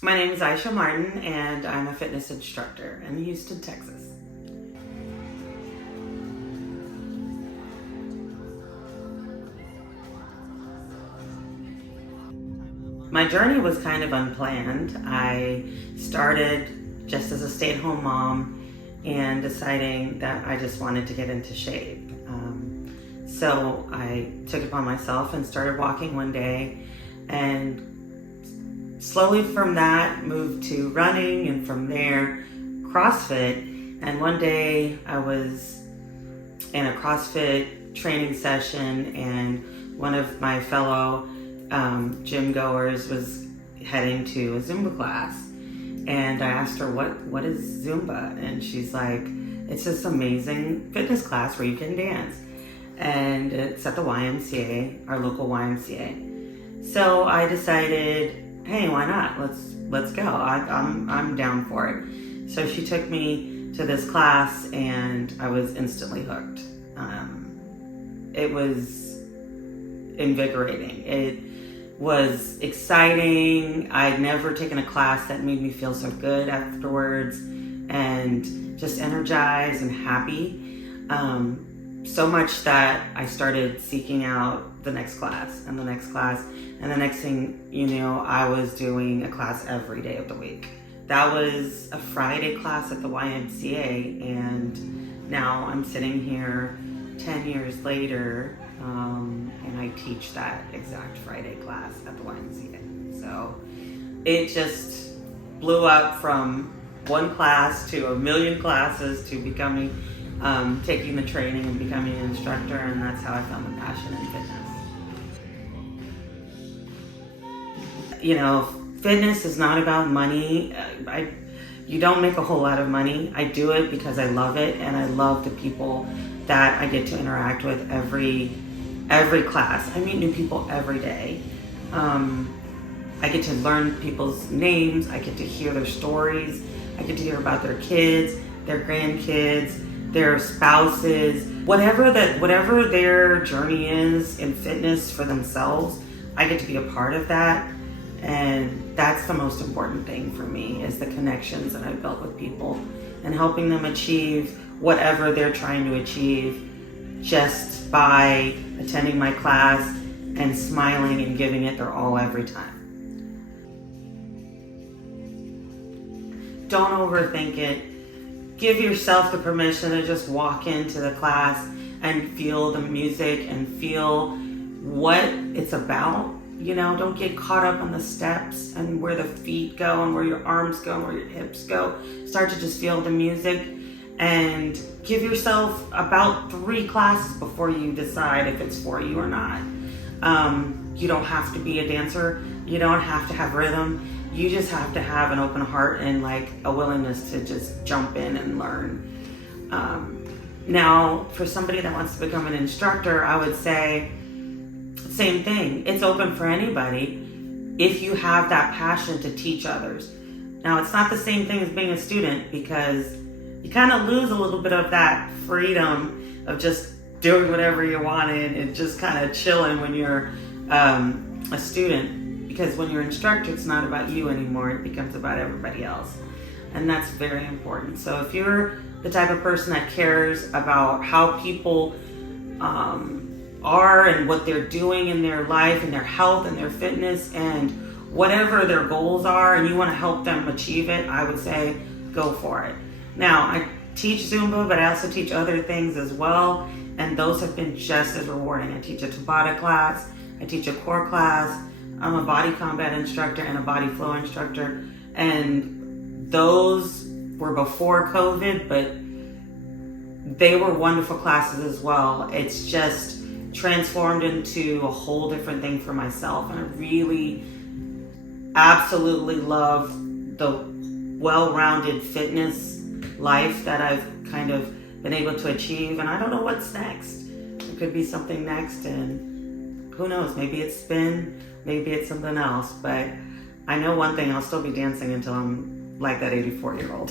My name is Aisha Martin, and I'm a fitness instructor in Houston, Texas. My journey was kind of unplanned. I started just as a stay-at-home mom and deciding that I just wanted to get into shape. So I took it upon myself and started walking one day, and slowly from that moved to running, and from there CrossFit. And one day I was in a CrossFit training session, and one of my fellow gym goers was heading to a Zumba class, and I asked her what is Zumba, and she's like, it's this amazing fitness class where you can dance, and it's at the YMCA, our local YMCA. So I decided, hey, why not? Let's go. I'm down for it. So she took me to this class, and I was instantly hooked. It was invigorating. It was exciting. I'd never taken a class that made me feel so good afterwards and just energized and happy. So much that I started seeking out the next class and the next class. And the next thing you know, I was doing a class every day of the week. That was a Friday class at the YMCA, and now I'm sitting here 10 years later, and I teach that exact Friday class at the YMCA. So it just blew up from one class to a million classes to becoming, taking the training and becoming an instructor, and that's how I found the passion in fitness. You know, fitness is not about money. You don't make a whole lot of money. I do it because I love it, and I love the people that I get to interact with every class. I meet new people every day. I get to learn people's names. I get to hear their stories. I get to hear about their kids, their grandkids, their spouses, whatever their journey is in fitness for themselves. I get to be a part of that. And that's the most important thing for me, is the connections that I've built with people and helping them achieve whatever they're trying to achieve just by attending my class and smiling and giving it their all every time. Don't overthink it. Give yourself the permission to just walk into the class and feel the music and feel what it's about. You know, don't get caught up on the steps and where the feet go and where your arms go and where your hips go. Start to just feel the music, and give yourself about 3 classes before you decide if it's for you or not. You don't have to be a dancer. You don't have to have rhythm. You just have to have an open heart and like a willingness to just jump in and learn. Now, for somebody that wants to become an instructor, I would say, same thing. It's open for anybody if you have that passion to teach others. Now, it's not the same thing as being a student, because you kind of lose a little bit of that freedom of just doing whatever you wanted and just kind of chilling when you're a student. Because when you're an instructor, it's not about you anymore. It becomes about everybody else. And that's very important. So if you're the type of person that cares about how people are and what they're doing in their life and their health and their fitness and whatever their goals are, and you want to help them achieve it, I would say go for it. Now, I teach Zumba, but I also teach other things as well, and those have been just as rewarding. I teach a Tabata class, I teach a core class, I'm a body combat instructor and a body flow instructor, and those were before COVID, but they were wonderful classes as well. It's just transformed into a whole different thing for myself, and I really absolutely love the well-rounded fitness life that I've kind of been able to achieve, and I don't know what's next. There could be something next, and who knows, maybe it's spin, maybe it's something else, but I know one thing, I'll still be dancing until I'm like that 84-year-old.